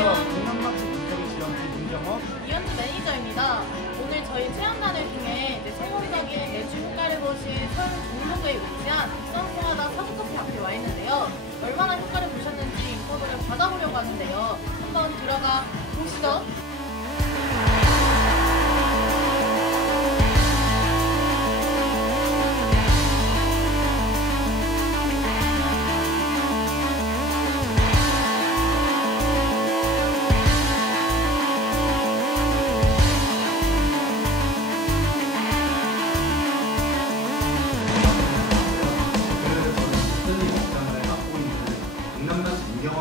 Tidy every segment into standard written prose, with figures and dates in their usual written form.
강남마트 인터뷰 지원팀 김정호 이현주 매니저입니다. 오늘 저희 체험단을 통해 성공적인 매출 효과를 보신 서울 종로구에 위치한 익선소하다 사주커피 앞에 와 있는데요. 얼마나 효과를 보셨는지 인터뷰를 받아보려고 하는데요. 한번 들어가 보시죠.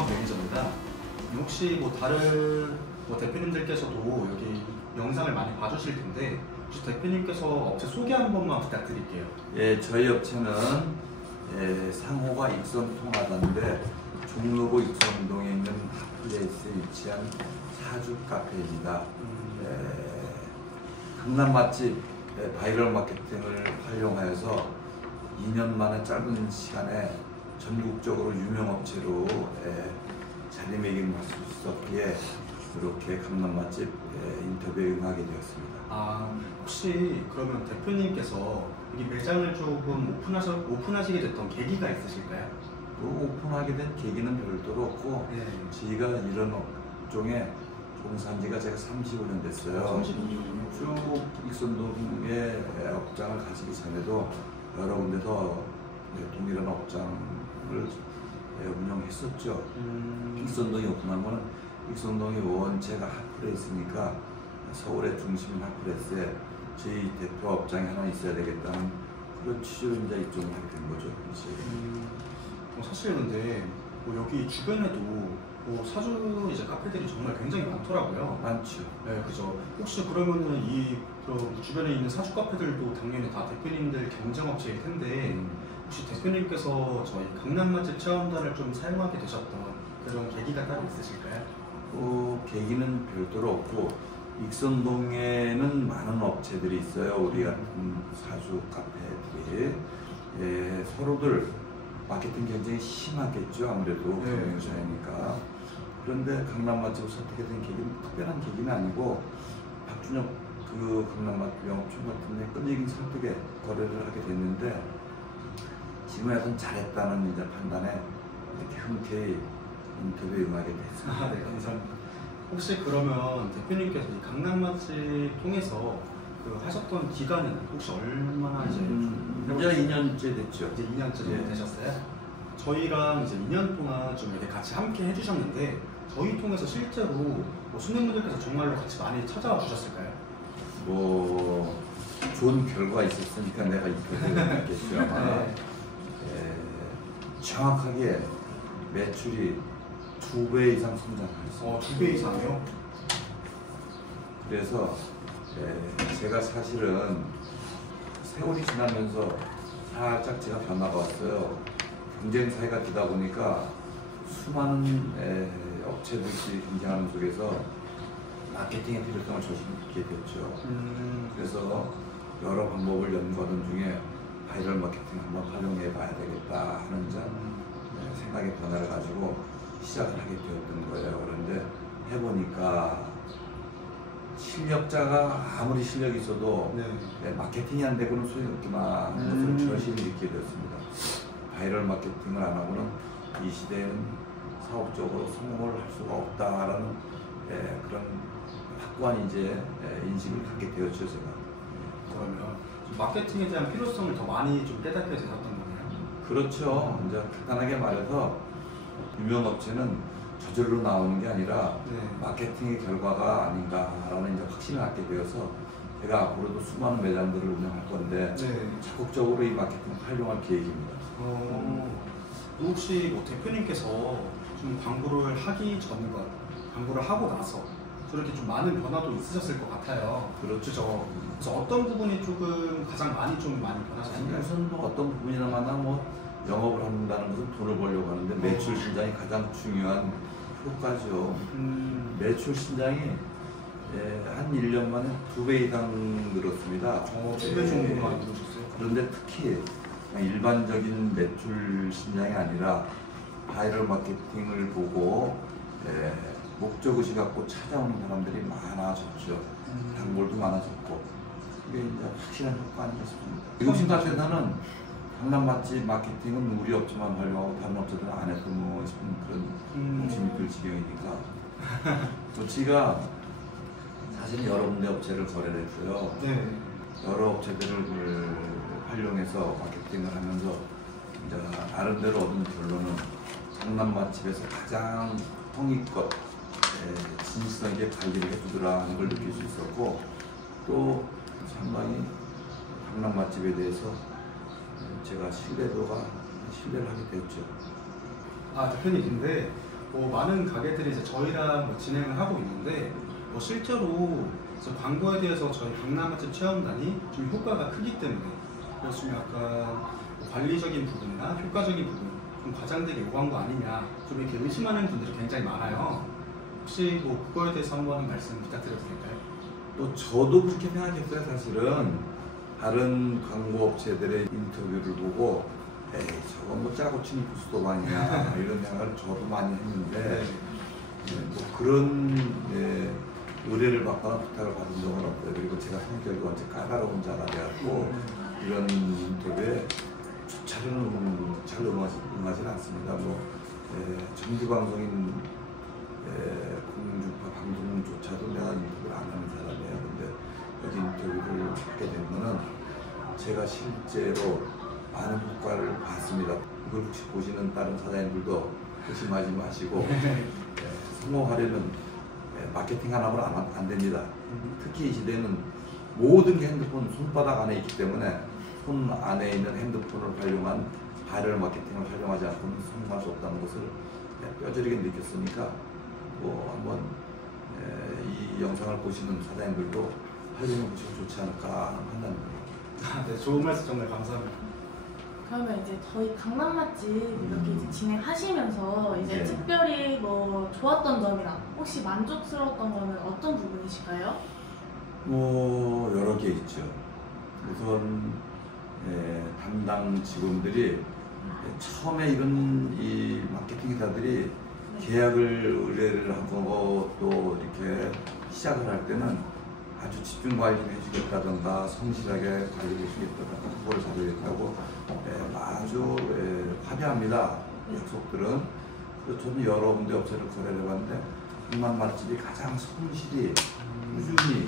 매니저입니다. 혹시 다른 대표님들께서도 여기 영상을 많이 봐주실 텐데 혹시 대표님께서 업체 소개 한 번만 부탁드릴게요. 예, 저희 업체는 상호가 익선통하다인데 종로구 익선동에 있는 핫플레이스에 위치한 사주 카페입니다. 강남 맛집 바이럴 마케팅을 활용하여서 2년 만에 짧은 시간에 전국적으로 유명 업체로 자리매김할 수 있었기에 이렇게 강남 맛집 인터뷰에 응하게 되었습니다. 혹시 그러면 대표님께서 이 매장을 조금 오픈하시게 됐던 계기가 있으실까요? 오픈하게 된 계기는 별도로 없고 저희가 이런 업종에 종사한 지가 제가 35년 됐어요. 35년이요? 쭉 익선동에 업장을 가지기 전에도 여러 군데서 동일한 업장을 운영했었죠. 익선동이 오픈한 거는 익선동이 원체가 핫플레이스니까 서울의 중심인 핫플레이스에 저희 대표 업장이 하나 있어야 되겠다는 그런 취지로 이제 이쪽을 하게 된 거죠. 사실 근데 여기 주변에도 사주 카페들이 정말 굉장히 많더라고요. 많죠. 네, 그죠. 혹시 그러면은 주변에 있는 사주 카페들도 당연히 다 대표님들 경쟁업체일 텐데 혹시 대표님께서 저희 강남 맛집 체험단을 좀 사용하게 되셨던 그런 계기가 따로 있으실까요? 계기는 별도로 없고 익선동에는 많은 업체들이 있어요. 우리 같은 사주 카페들이 서로들 마케팅 경쟁이 심하겠죠. 아무래도 경쟁사니까. 그런데 강남 맛집을 선택하게 된 계기는 특별한 계기는 아니고 박준혁 강남 맛집 영업총괄팀의 끈질긴 설득에 거래를 하게 됐는데 지금 약간 잘했다는 판단에 이렇게 흔쾌히 인터뷰에 응하게 됐습니다. 네, 감사합니다. 혹시 그러면 대표님께서 이 강남 맛집 통해서 하셨던 기간은 혹시 얼마나 이제 2년째 됐죠. 이제 2년째 정도 되셨어요? 저희랑 이제 2년 동안 좀 이렇게 같이 함께 해주셨는데 저희 통해서 실제로 손님분들께서 정말로 같이 많이 찾아와 주셨을까요? 좋은 결과가 있었으니까 내가 인터뷰를 했겠죠. 아마 정확하게 매출이 2배 이상 성장했어요. 2배 이상이요? 그래서 제가 사실은 세월이 지나면서 살짝 제가 변화가 왔어요. 경쟁 사회가 되다 보니까 수많은 업체들이 경쟁하는 속에서 마케팅의 필요성을 저심게 됐죠. 그래서 여러 방법을 연구하던 중에 바이럴 마케팅 한번 활용해 봐야 되겠다 하는 생각의 변화를 가지고 시작을 하게 되었던 거예요. 그런데 해보니까 실력자가 아무리 실력이 있어도 마케팅이 안 되고는 소용없구나 하는 것을 절실히 느끼게 되었습니다. 바이럴 마케팅을 안 하고는 이 시대에는 사업적으로 성공을 할 수가 없다라는 그런 확고한 인식을 갖게 되었죠, 제가. 그러면 마케팅에 대한 필요성을 더 많이 좀 깨닫게 되셨던 거네요. 그렇죠. 이제 간단하게 말해서 유명 업체는 저절로 나오는 게 아니라 마케팅의 결과가 아닌가라는 확신을 갖게 되어서 제가 앞으로도 수많은 매장들을 운영할 건데 적극적으로 이 마케팅을 활용할 계획입니다. 혹시 대표님께서 좀 광고를 하기 전과 광고를 하고 나서 저렇게 좀 많은 변화도 있으셨을 것 같아요. 그렇죠. 그래서 어떤 부분이 조금 가장 많이 변하셨나요? 우선 어떤 부분이나마나 영업을 한다는 것은 돈을 벌려고 하는데 매출 신장이 가장 중요한 효과죠. 매출 신장이 한 1년 만에 2배 이상 늘었습니다. 2배 정도나 늘으셨어요? 그런데 특히 일반적인 매출 신장이 아니라 바이럴 마케팅을 보고 목적의식 갖고 찾아오는 사람들이 많아졌죠. 단골도 많아졌고 그게 이제 확실한 효과 아닌가 싶습니다. 요즘 같은 데는 강남 맛집 마케팅은 우리 업체만 활용하고 다른 업체들은 안 했던 싶은 그런 욕심이 들 지경이니까 저희가 사실 여러 군데 업체를 거래를 했어요. 네. 여러 업체들을 활용해서 마케팅을 하면서 이제 나름대로 얻은 결론은 강남 맛집에서 가장 성의껏 진실성 있게 관리를 해주더라 하는 걸 느낄 수 있었고 또 상당히 강남 맛집에 대해서 제가 신뢰를 하게 됐죠. 아 대표님 근데 많은 가게들이 이제 저희랑 진행을 하고 있는데 실제로 광고에 대해서 저희 강남 맛집 체험단이 좀 효과가 크기 때문에 그래서 좀 약간 관리적인 부분이나 효과적인 부분 좀 과장되게 요구한 거 아니냐 좀 이렇게 의심하는 분들이 굉장히 많아요. 혹시 그거에 대해서 한번 말씀 부탁드려도 될까요? 또 저도 그렇게 생각했어요. 사실은 다른 광고 업체들의 인터뷰를 보고 에이 저건 짜고 치는 부스도반이야 이런 생각을 저도 많이 했는데 그런 의뢰를 받거나 부탁을 받은 적은 없고요. 그리고 제가 성격이 언제 까다로운 자가 되었고 이런 인터뷰에 조차는 잘 응하지는 않습니다. 정규방송인 공중파 방송조차도 내가 인터뷰를 안 하는 사람이에요. 근데 여기 인터뷰를 하게 된 거는 제가 실제로 많은 효과를 봤습니다. 이걸 혹시 보시는 다른 사장님들도 의심하지 마시고 성공하려면 마케팅 하나로 안 됩니다. 특히 이 시대는 모든 게 핸드폰 손바닥 안에 있기 때문에 손 안에 있는 핸드폰을 활용한 바이럴 마케팅을 활용하지 않고는 성공할 수 없다는 것을 뼈저리게 느꼈으니까 한번 이 영상을 보시는 사장님들도 활용해 보시면 좋지 않을까 하는 판단입니다. 네, 좋은 말씀 정말 감사합니다. 그러면 이제 저희 강남 맛집 이렇게 이제 진행하시면서 이제 특별히 좋았던 점이나 혹시 만족스러웠던 거는 어떤 부분이실까요? 여러 개 있죠. 우선 담당 직원들이 처음에 이런 이 마케팅 회사들이 계약을 의뢰를 하고 또 이렇게 시작을 할 때는 아주 집중 관리를 해주겠다던가 성실하게 관리를 해주겠다던가 홍보를 잘해주겠다고 아주 화려합니다. 약속들은. 그래서 저는 여러 군데 업체를 거래를 해봤는데 강남 맛집이 가장 성실히 꾸준히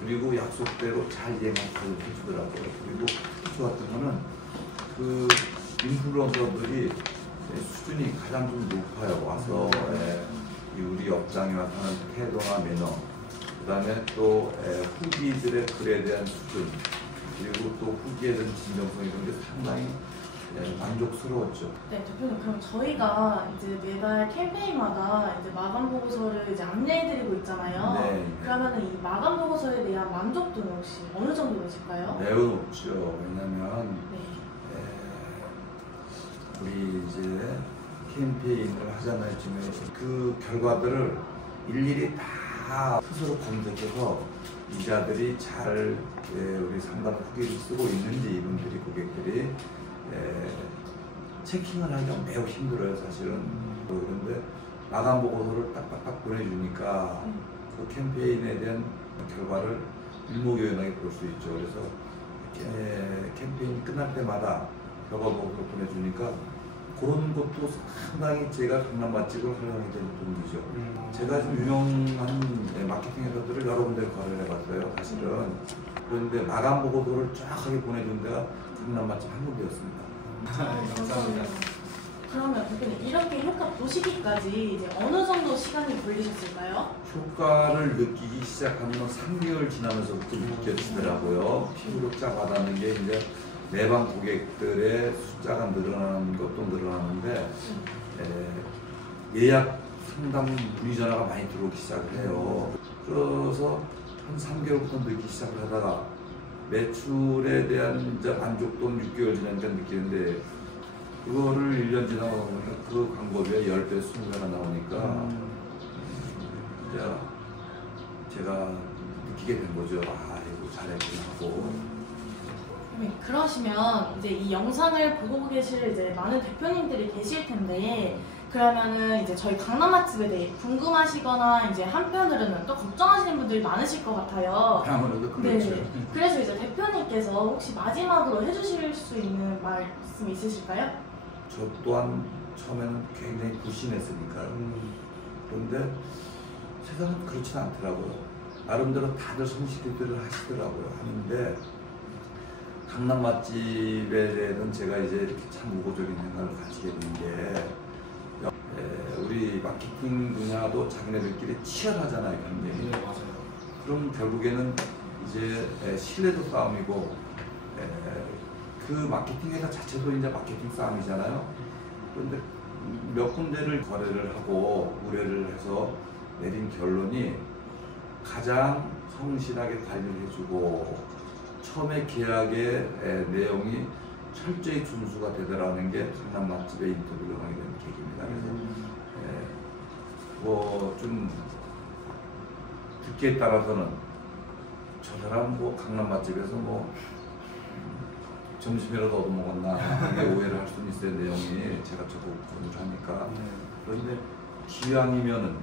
그리고 약속대로 잘 이행하고 해주더라고요. 그리고 특히 좋았던 거는 그 인플루언서들이 수준이 가장 좀 높아요. 와서 우리 업장에 와서 하는 태도나 매너 그 다음에 또 후기들의 글에 대한 수준 그리고 또 후기에 대한 진정성 이런 게 상당히 만족스러웠죠. 네, 대표님 그럼 저희가 이제 매달 캠페인마다 이제 마감 보고서를 이제 안내해드리고 있잖아요. 네. 그러면 이 마감 보고서에 대한 만족도는 혹시 어느 정도 되실까요? 매우 높죠. 왜냐하면 우리 이제 캠페인을 하잖아요. 지금 그 결과들을 일일이 다 스스로 검색해서 이자들이 잘 우리 상담 후기를 쓰고 있는지 이분들이 고객들이 체킹을 하기가 매우 힘들어요. 사실은. 그런데 마감 보고서를 딱딱딱 보내주니까 그 캠페인에 대한 결과를 일목요연하게 볼 수 있죠. 그래서 캠페인 끝날 때마다 결과 보고서를 보내주니까 그런 것도 상당히 제가 강남 맛집을 활용하게 되는 동기죠. 제가 좀 유명한 마케팅 회사들을 여러 군데를 거래를 해봤어요. 사실은. 그런데 마감 보고서를 쫙하게 보내준 데가 강남 맛집 한 군데였습니다. 감사합니다. 그러면 대표님 이렇게 효과 보시기까지 이제 어느 정도 시간이 걸리셨을까요? 효과를 느끼기 시작하면 3개월 지나면서부터 느껴지더라고요. 피부로 쫙 와닿는 게 이제 매방 고객들의 숫자가 늘어나는 것도 늘어나는데 예약 상담 문의 전화가 많이 들어오기 시작을 해요. 그래서 한 3개월부터 느끼기 시작을 하다가 매출에 대한 이제 만족도는 6개월 지나니까 느끼는데 그거를 1년 지나고 보니까 그 광고비에 10배, 20배가 나오니까 이제 제가 느끼게 된 거죠. 아, 이거 잘했구나 하고. 그러시면 이제 이 영상을 보고 계실 이제 많은 대표님들이 계실 텐데 그러면은 이제 저희 강남 맛집에 대해 궁금하시거나 이제 한편으로는 또 걱정하시는 분들이 많으실 것 같아요. 아무래도 그렇죠. 네. 그래서 이제 대표님께서 혹시 마지막으로 해주실 수 있는 말씀 있으실까요? 저 또한 처음에는 굉장히 불신했으니까요. 그런데 세상은 그렇진 않더라고요. 나름대로 다들 성실히들 하시더라고요. 하는데 강남 맛집에 대해서는 제가 이제 이렇게 참 우호적인 생각을 가지게 된 게 우리 마케팅 분야도 자기네들끼리 치열하잖아요, 굉장히. 네, 맞아요. 그럼 결국에는 이제 신뢰도 싸움이고 그 마케팅 회사 자체도 이제 마케팅 싸움이잖아요. 그런데 몇 군데를 거래를 하고 의뢰를 해서 내린 결론이 가장 성실하게 관리를 해주고 처음에 계약의 내용이 철저히 준수가 되더라는 게 강남 맛집의 인터뷰를 하게 된 계기입니다. 그래서 뭐 좀 듣기에 따라서는 저 사람 뭐 강남 맛집에서 뭐 점심이라도 얻어먹었나 이게 오해를 할 수는 있어요. 내용이 제가 저거 공부를 하니까. 그런데 기왕이면은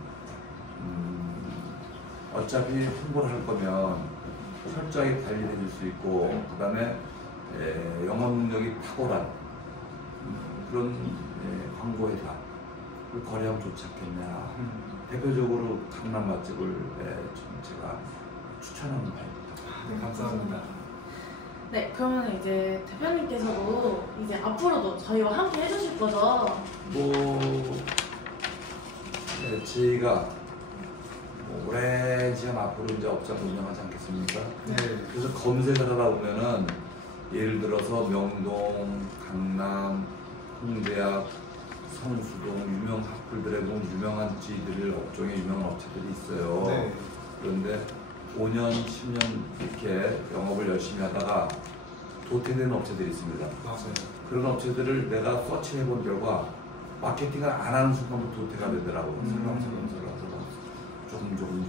어차피 홍보를 할 거면 철저하게 관리를 해줄 수 있고 그 다음에 영업 능력이 탁월한 그런 광고회사 그 거래하면 좋지 않겠냐. 대표적으로 강남 맛집을 좀 제가 추천하는 바입니다. 네, 감사합니다. 네, 그러면 이제 대표님께서도 이제 앞으로도 저희와 함께 해주실 거죠? 저희가 오랜 시간 앞으로 이제 업장을 운영하지 않겠습니까? 네. 그래서 검색을 하다 보면은 예를 들어서 명동, 강남, 홍대역, 성수동 유명 학플들에 보면 유명한 지들 업종에 유명한 업체들이 있어요. 네. 그런데 5년, 10년 이렇게 영업을 열심히 하다가 도태되는 업체들이 있습니다. 맞아요. 그런 업체들을 내가 서치해 본 결과 마케팅을 안 하는 순간부터 도태가 되더라고요. 설렁설렁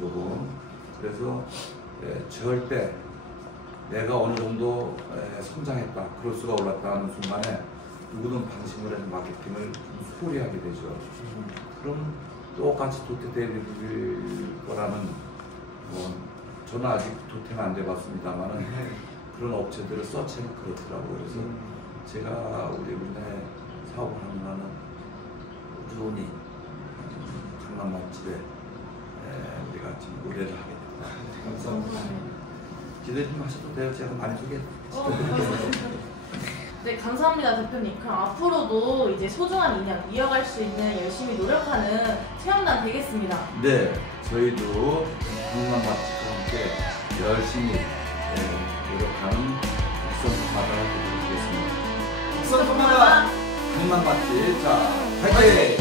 조금. 그래서 절대 내가 어느 정도 성장했다, 그럴수가 올랐다 하는 순간에 누구든 방심을 해서 마케팅을 좀 소홀히 하게 되죠. 그럼 똑같이 도태될 거라는 저는 아직 도태는 안 돼봤습니다만은 그런 업체들을 서치하면 그렇더라고요. 그래서 제가 우리나라에 사업을 하는 한은 꾸준히 강남 맛집에 우리가 지금 의뢰를 하게 됩니다. 감사합니다. 기대좀 하셔도 돼요. 제가 많이 네, 감사합니다, 대표님. 그럼 앞으로도 이제 소중한 인연 이어갈 수 있는 열심히 노력하는 체험단 되겠습니다. 네, 저희도 강남 맛집과 함께 열심히 노력하는 국선마다 되도록 하겠습니다. 국선마다 강남 맛집, 자, 화이팅!